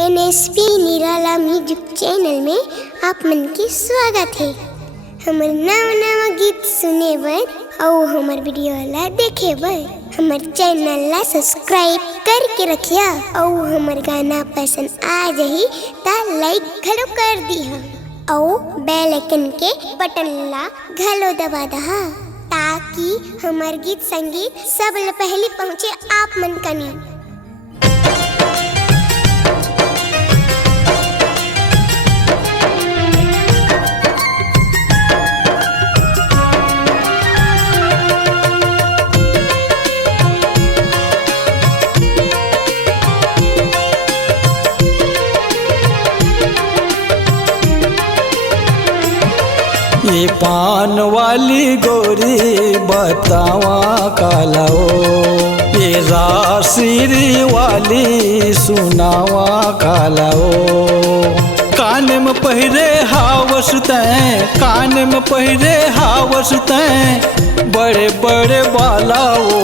NSP निराला music channel में आप मन के स्वागत है। हमर नवा गीत सुने बर और हमर वीडियो ला देखे बर हमर चैनल ला सब्सक्राइब करके रखिया और हमर गाना पसंद आ जाही ता लाइक घलो कर दिहा और बेल आइकन के बटन ला घलो दबा दहा ताकि हमर गीत संगीत सब ले पहले पहुँचे आप मन कनी। ये पान वाली गोरी बतावा कालाओ, ये राशिरी वाली सुनावा कालाओ। कान में पहिरे हावस तैं, कान में पहिरे हावस तैं, बड़े बड़े बालाओ।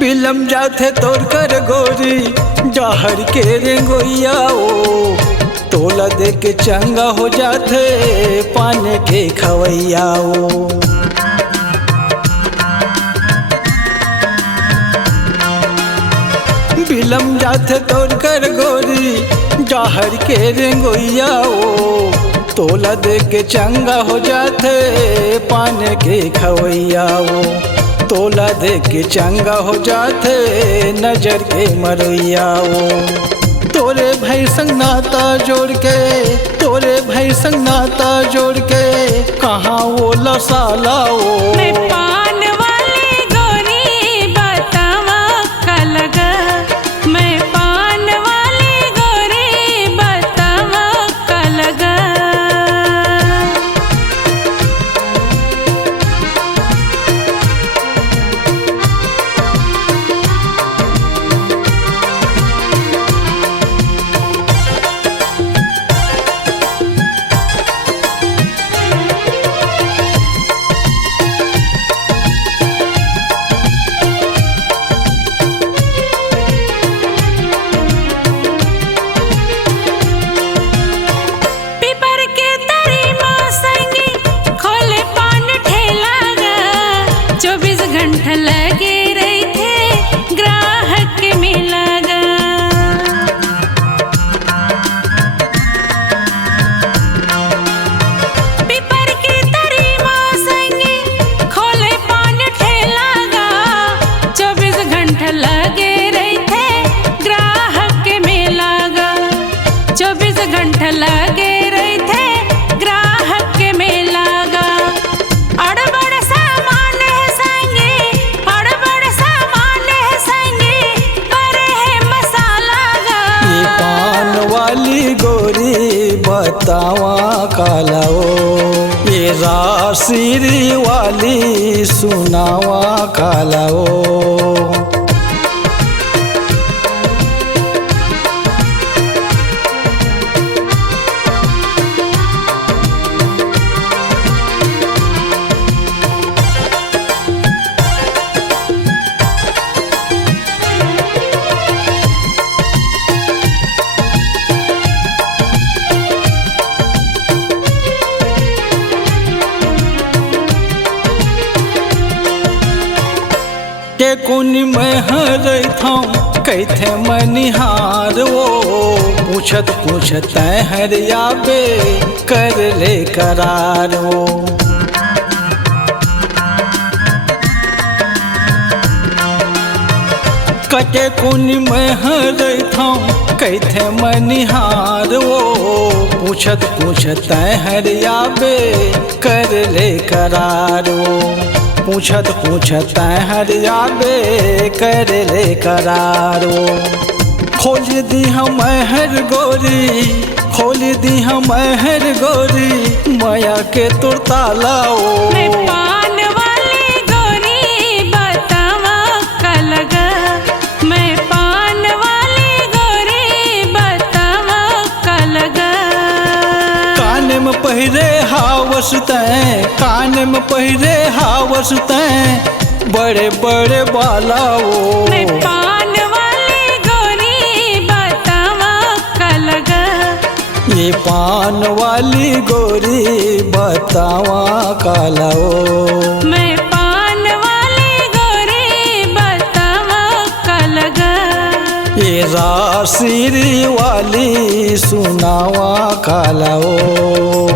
बिलम जाथे तोर कर गोरी जहर के रेंगोइया ओ, तोला दे के चंगा हो जाथे पान के खवैया ओ। बिलम जाथे तोर कर गोरी जहर के रेंगोइया ओ, तोला दे के चंगा हो जाथे पान के खवैया ओ। तोला दे के चंगा हो जाते नजर के मरैया ओ। तोरे भाई संग नाता जोड़ के, तोरे भाई संग नाता जोड़ के कहाँ वो लसाला ओ। बतावा कालाओ, ये राशिरी वाली सुनावा कालाओ। के कुनी में हर था कैथे मनिहार वो, पूछत पूछत हरियाबे कर ले करार वो। कटे कुनी में हर था कैथे मनिहार वो पूछत पूछत हरियाबे कर ले करार वो पूछत पूछत हरियाबे कर ले करार वो खोल दी हम हर गोरी खोल दी हम हर गोरी माया के तुर ताला ओ मैं पान वाली गोरी बतावा का लगा मैं पान वाली गोरी बतावा का लगा कान में पहिरे हावस तैं कान में पहिरे हावस तैं बड़े बड़े बाला ओ मैं पान वाली गोरी बतावा का लगा ये पान वाली गोरी बतावा काला ओ मैं पान वाली गोरी बतावा का लगा ये रासिरी वाली सुनावा काला ओ